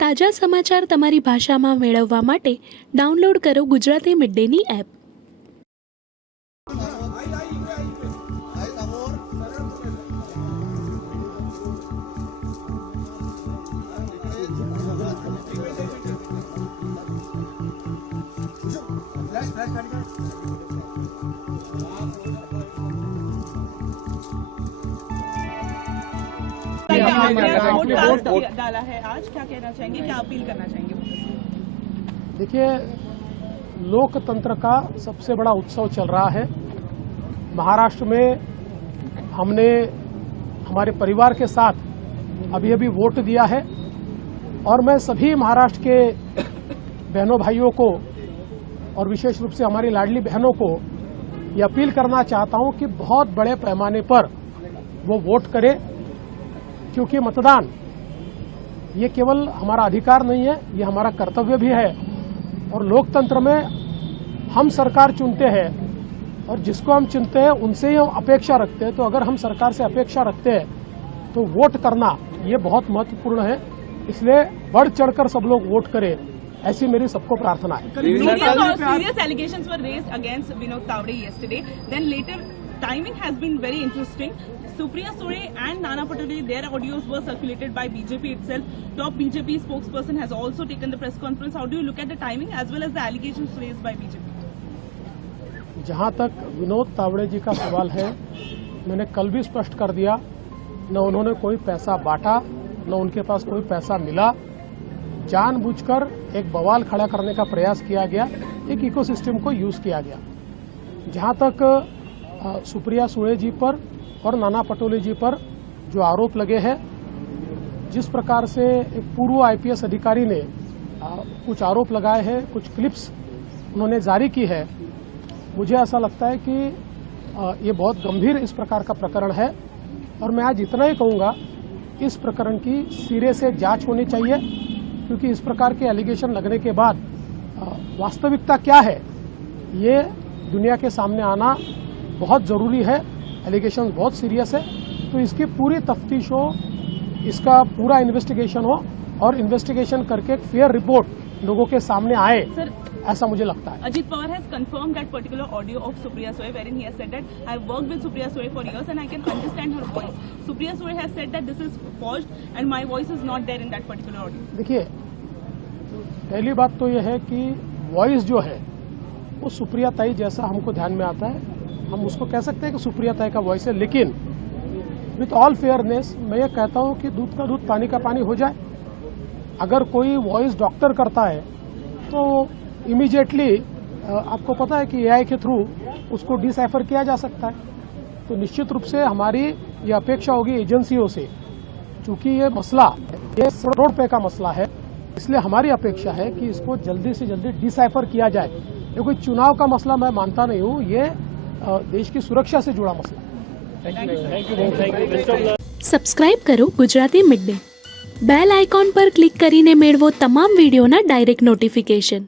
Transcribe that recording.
તાજા સમાચાર તમારી ભાષામાં મેળવવા માટે ડાઉનલોડ કરો ગુજરાતી મિડ ડેની એપ। वोट डाला है आज, क्या कहना चाहेंगे, क्या अपील करना चाहेंगे? देखिए, लोकतंत्र का सबसे बड़ा उत्सव चल रहा है। महाराष्ट्र में हमने हमारे परिवार के साथ अभी अभी वोट दिया है और मैं सभी महाराष्ट्र के बहनों भाइयों को और विशेष रूप से हमारी लाडली बहनों को ये अपील करना चाहता हूं कि बहुत बड़े पैमाने पर वो वोट करें, क्योंकि मतदान ये केवल हमारा अधिकार नहीं है, ये हमारा कर्तव्य भी है। और लोकतंत्र में हम सरकार चुनते हैं और जिसको हम चुनते हैं उनसे ही हम अपेक्षा रखते हैं। तो अगर हम सरकार से अपेक्षा रखते हैं तो वोट करना ये बहुत महत्वपूर्ण है, इसलिए बढ़ चढ़कर सब लोग वोट करें, ऐसी मेरी सबको प्रार्थना है। Serious allegations were raised against Vinod Tawade yesterday. Then later, timing has been very interesting. Supriya Sule and Nana Patole, their audios were circulated by BJP itself. Top BJP spokesperson has also taken the press conference. How do you look at the timing as well as the allegations raised by BJP? जहां तक विनोद तावड़े जी का सवाल है, मैंने कल भी स्पष्ट कर दिया, न उन्होंने कोई पैसा बांटा, न उनके पास कोई पैसा मिला। जानबूझकर एक बवाल खड़ा करने का प्रयास किया गया, एक इकोसिस्टम को यूज किया गया। जहां तक सुप्रिया सुले जी पर और नाना पटोले जी पर जो आरोप लगे हैं, जिस प्रकार से एक पूर्व आईपीएस अधिकारी ने कुछ आरोप लगाए हैं, कुछ क्लिप्स उन्होंने जारी की है, मुझे ऐसा लगता है कि ये बहुत गंभीर इस प्रकार का प्रकरण है। और मैं आज इतना ही कहूँगा, इस प्रकरण की सिरे से जांच होनी चाहिए, क्योंकि इस प्रकार के एलिगेशन लगने के बाद वास्तविकता क्या है ये दुनिया के सामने आना बहुत ज़रूरी है। एलिगेशन बहुत सीरियस है, तो इसकी पूरी तफ्तीश हो, इसका पूरा इन्वेस्टिगेशन हो और इन्वेस्टिगेशन करके एक फेयर रिपोर्ट लोगों के सामने आए, ऐसा मुझे लगता है। Ajit Pawar has confirmed that particular audio of Supriya Sule, wherein he has said that I have worked with Supriya Sule for years and I can understand her voice. Supriya Sule has said that this is forged and my voice is not there in that particular audio. देखिए, पहली बात तो यह है कि voice जो है वो सुप्रिया ताई जैसा हमको ध्यान में आता है, हम उसको कह सकते हैं कि सुप्रिया ताई का वॉइस है। लेकिन विथ ऑल फेयरनेस मैं ये कहता हूँ कि दूध का दूध पानी का पानी हो जाए। अगर कोई वॉइस डॉक्टर करता है तो इमीडिएटली आपको पता है कि एआई के थ्रू उसको डिसाइफर किया जा सकता है। तो निश्चित रूप से हमारी ये अपेक्षा होगी एजेंसियों से, चूंकि ये मसला ये करोड़ रुपए का मसला है, इसलिए हमारी अपेक्षा है कि इसको जल्दी से जल्दी डिसाइफर किया जाए। ये कोई चुनाव का मसला मैं मानता नहीं हूँ, ये देश की सुरक्षा से जुड़ा मसला है। સબસ્ક્રાઇબ કરો Gujarati mid day. Bell icon પર ક્લિક કરીને મેળવો તમામ વિડીયોના ડાયરેક્ટ નોટિફિકેશન।